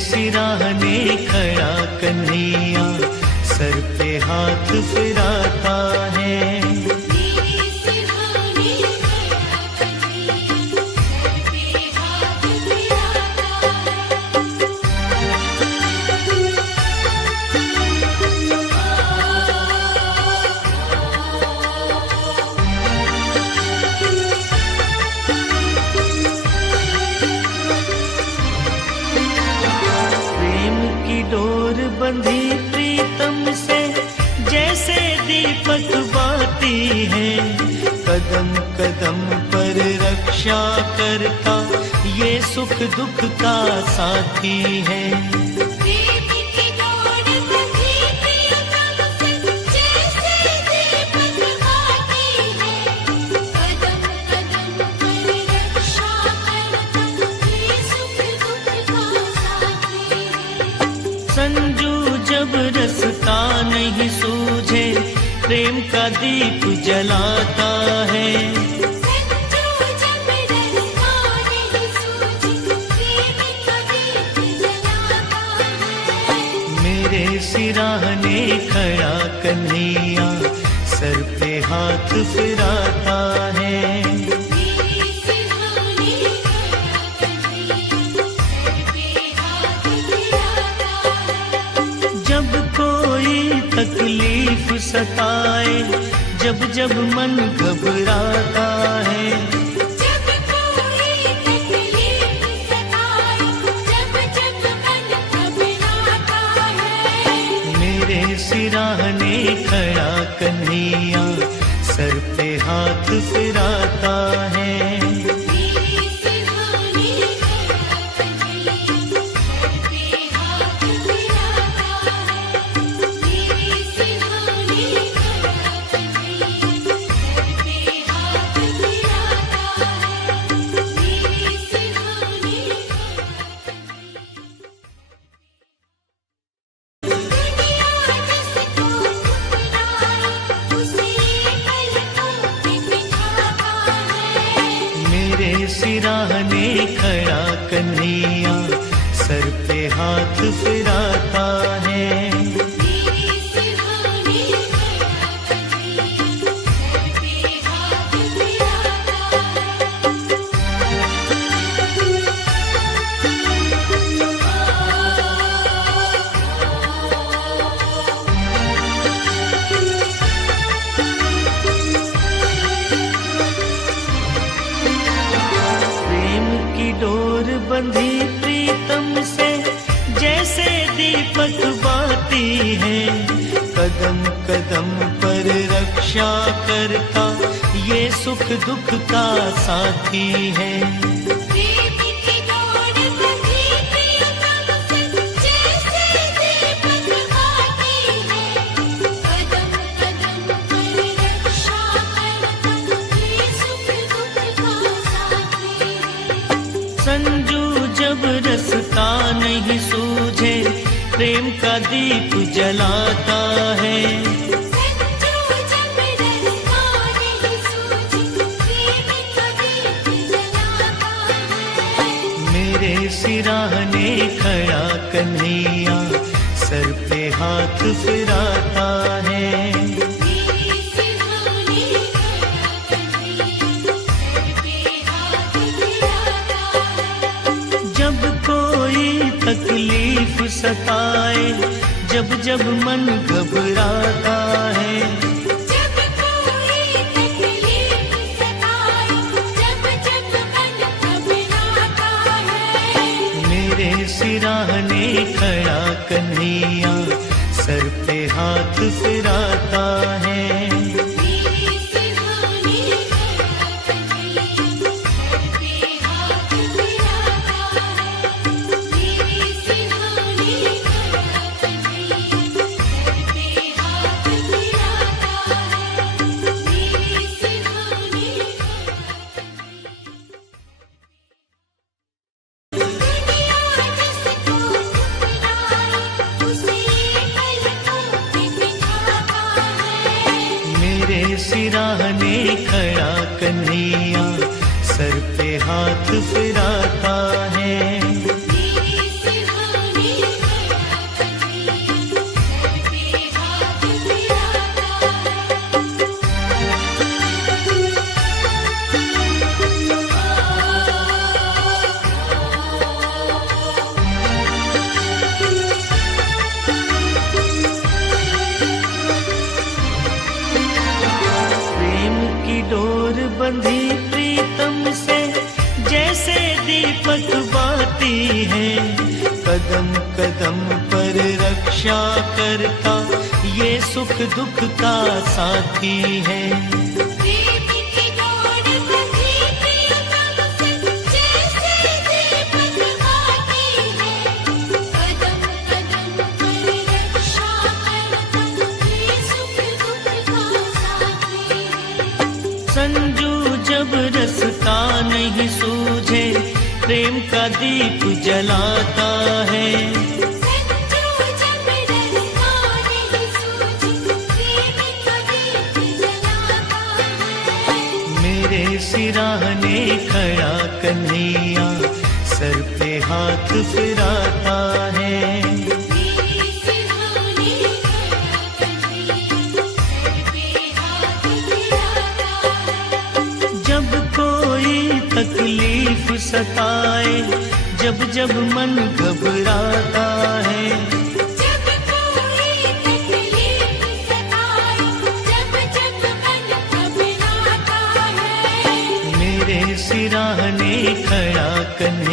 सिराहने खड़ा कन्हैया सर पे हाथ फिराता है। बंधी प्रीतम से जैसे दीपक बाती है, कदम कदम पर रक्षा करता ये सुख दुख का साथी है। संजू जब रास्ता नहीं सूझे प्रेम का दीप जलाता है। संजू जब रास्ता नहीं सूझे प्रेम का दीप जलाता है। मेरे सिराहने खड़ा कन्हैया सर पे हाथ फिराता है। तकलीफ सताए जब जब मन घबराता है, जब कोई तकलीफ सताए जब जब मन घबराता है। मेरे सिराहने खड़ा कन्हैया सर पे हाथ फिराता है। सिराहने खड़ा कन्हैया सर पे हाथ फिराता है। बंधी प्रीतम से जैसे दीपक बाती है, कदम कदम पर रक्षा करता ये सुख दुख का साथी है। संजू जब रास्ता नहीं सूझे प्रेम का दीप जलाता है। संजू जब रास्ता नहीं सूझे प्रेम का दीप जलाता है। मेरे सिराहने खड़ा कन्हैया सर पे हाथ फिराता है। तकलीफ सताए जब जब मन घबराता है, जब कोई तकलीफ सताए जब जब मन घबराता है। मेरे सिराहने खड़ा कन्हैया सर पे हाथ फिराता है। सिराहने खड़ा कन्हैया सर पे हाथ फिराता है। बंधी प्रीतम से जैसे दीपक बाती है, कदम कदम पर रक्षा करता ये सुख दुख का साथी है। संजू जब रास्ता नहीं सूझे प्रेम का दीप जलाता है, मेरे सिराहने खड़ा कन्हैया सर पे हाथ फिराता है। जब कोई तकलीफ सताए, जब जब मन घबराता है, जब कोई तकलीफ सताए, जब जब मन घबराता है, मेरे सिराहने खड़ा कन्हैया